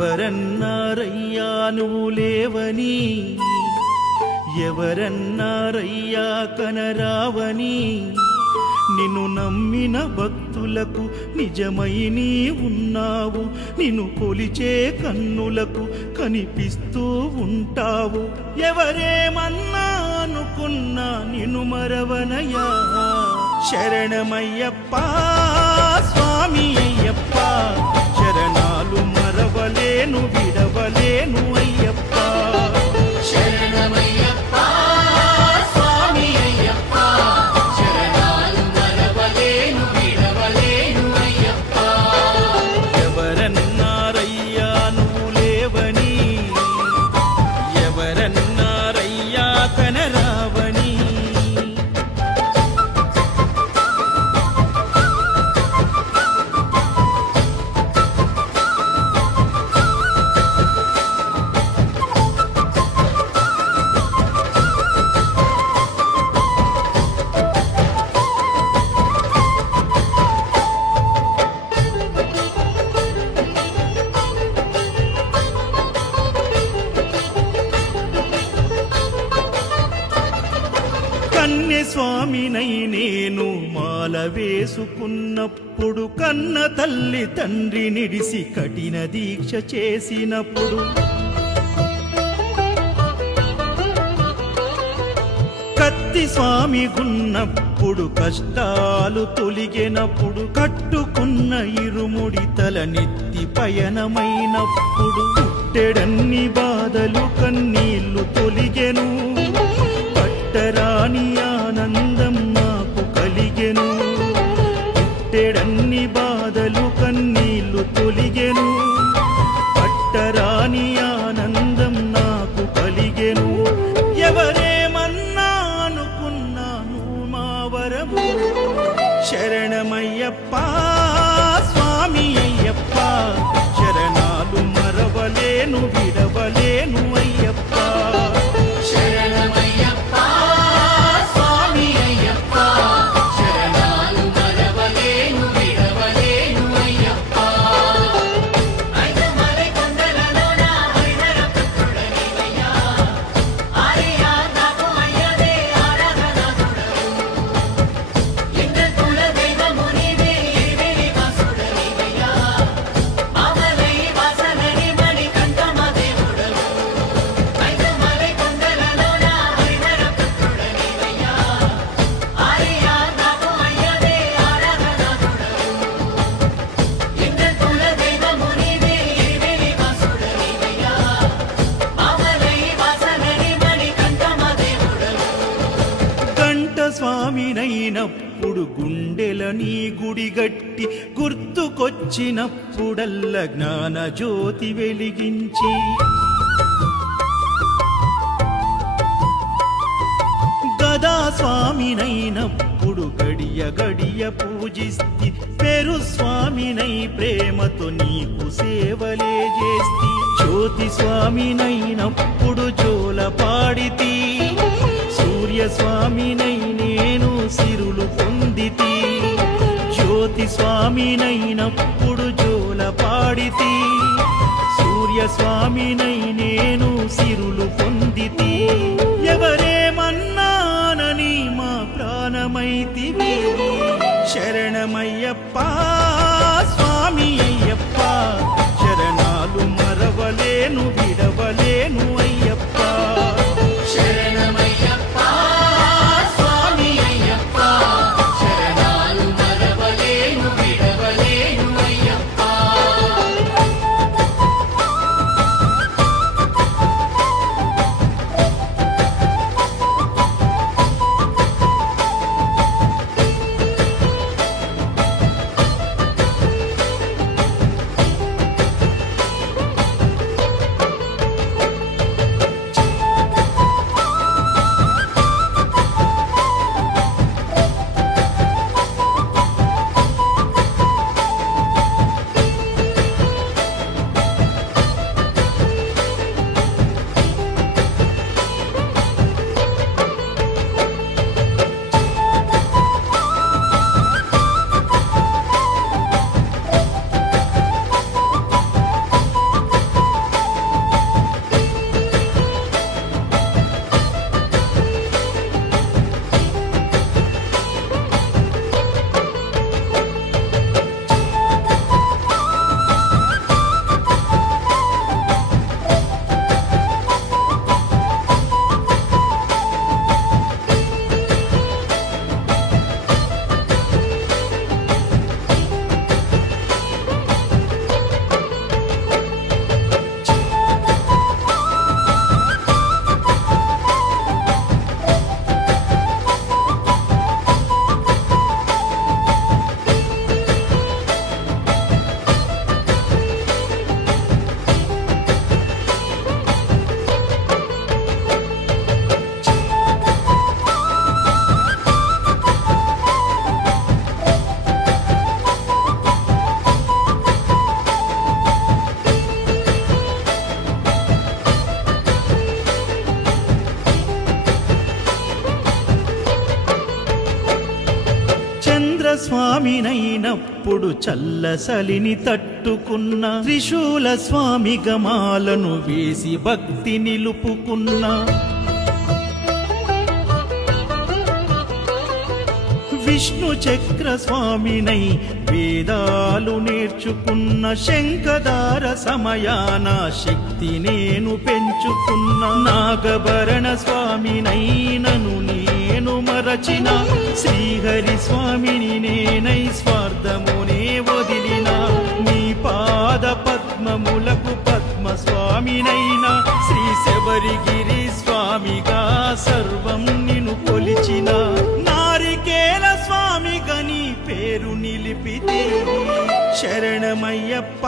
ఎవరన్నారయ్యా నువ్వు లేవని, ఎవరన్నారయ్యా కనరావని, నిన్ను నమ్మిన భక్తులకు నిజమై నీ ఉన్నావు, నిన్ను కొలిచే కన్నులకు కనిపిస్తూ ఉంటావు. ఎవరేమన్నా అనుకున్నా నిన్ను మరవనయ్యా. శరణమయ్యప్ప స్వామి అయ్యప్ప, శరణాలు మరవలేను విడవలేను అయ్యప్ప. శరణమయ్యప్ప స్వామి అయ్యప్ప, శరణాలు మరవలేను విడవలేను అయ్యప్ప. ఎవరన్నారయ్యా నువ్వు లేవని, ఎవరన్నారయ్యా కనరావని. కన్యస్వామినై నేను మాల వేసుకున్నప్పుడు, కన్న తల్లి తండ్రి నిడిసి కఠిన దీక్ష చేసినప్పుడు, కత్తి స్వామి గున్నప్పుడు కష్టాలు తొలిగినప్పుడు, కట్టుకున్న ఇరుముడి తల నెత్తి పయనమైనప్పుడు, పుట్టెడన్ని బాధలు కన్నీళ్లు తొలిగెను, పట్టరాని ఆనందం నాకు కలిగెను. పుట్టెడన్ని బాధలు కన్నీళ్లు తొలిగెను, పట్టరాని ఆనందం నాకు కలిగెను. ఎవరేమన్నా అనుకున్నాను మా వరము. శరణమయ్యప్ప స్వామి అయ్యప్ప, శరణాలు మరవలేను విడవలేను అయ్యప్ప. శరణమయ్యప్ప స్వామి అయ్యప్ప, శరణాలు మరవలేను విడవలేను అయ్యప్ప. ఐదుమలై కొండలలోన హరిహర పుత్రుడనివయ్యా, ఆర్యా నాకు అయ్యదే ఆరాధనాథుడవు. ఇంద్ర కుల దైవము నీవే ఎరివేలి వాసుడనివయ్యా, మామలై వాసనని మణికంఠమ దేవుడవు. ఐదుమలై కొండలలోన హరిహర పుత్రుడనివయ్యా, ఆర్యా నాకు అయ్యదే ఆరాధనాథుడవు. ఇంద్ర కుల దైవము నీవే ఎరివేలి వాసుడనివయ్యా, మామలై వాసనని మణికంఠమ దేవుడవు. కంఠ స్వామినైనప్పుడు గుండెల నీ గుడిగట్టి, గుర్తుకొచ్చినప్పుడల్ల జ్ఞాన జ్యోతి వెలిగించి, గదా స్వామినైనప్పుడు గడియ గడియ పూజిస్తి, పెరు స్వామినై ప్రేమతో నీకు సేవలే చేస్తి. జ్యోతి స్వామినైనప్పుడు జోల పాడితి, సూర్య స్వామినై నేను సిరులు పొందితి. జ్యోతి స్వామినైనప్పుడు జోల పాడితి, సూర్య స్వామినై నేను సిరులు పొందితి. ఎవరేమన్నానని మా ప్రాణమైతివి. శరణమయ్యప్ప స్వామి అయ్యప్ప, శరణాలు మరవలేను విడవలేను అయ్యప్ప. శరణమయ్యప్ప స్వామి అయ్యప్ప, శరణాలు మరవలేను విడవలేను అయ్యప్ప. స్వామినైనప్పుడు చల్లసలిని తట్టుకున్న త్రిశూల స్వామి గమాలను వేసి భక్తి నిలుపుకున్న విష్ణు చక్ర స్వామినై వేదాలు నేర్చుకున్న శంఖదార సమయాన శక్తి నేను పెంచుకున్న నాగభరణ స్వామినైనను నేను మరచిన శ్రీహరి స్వామిని నేనై స్వార్థమునే వదిలిన నీ పాద పద్మములకు పద్మ స్వామినైనా శ్రీ శబరిగిరి స్వామిగా సర్వం నిన్ను కొలిచిన నారికేల స్వామిగా నీ పేరు నిలిపితే శరణమయ్యప్ప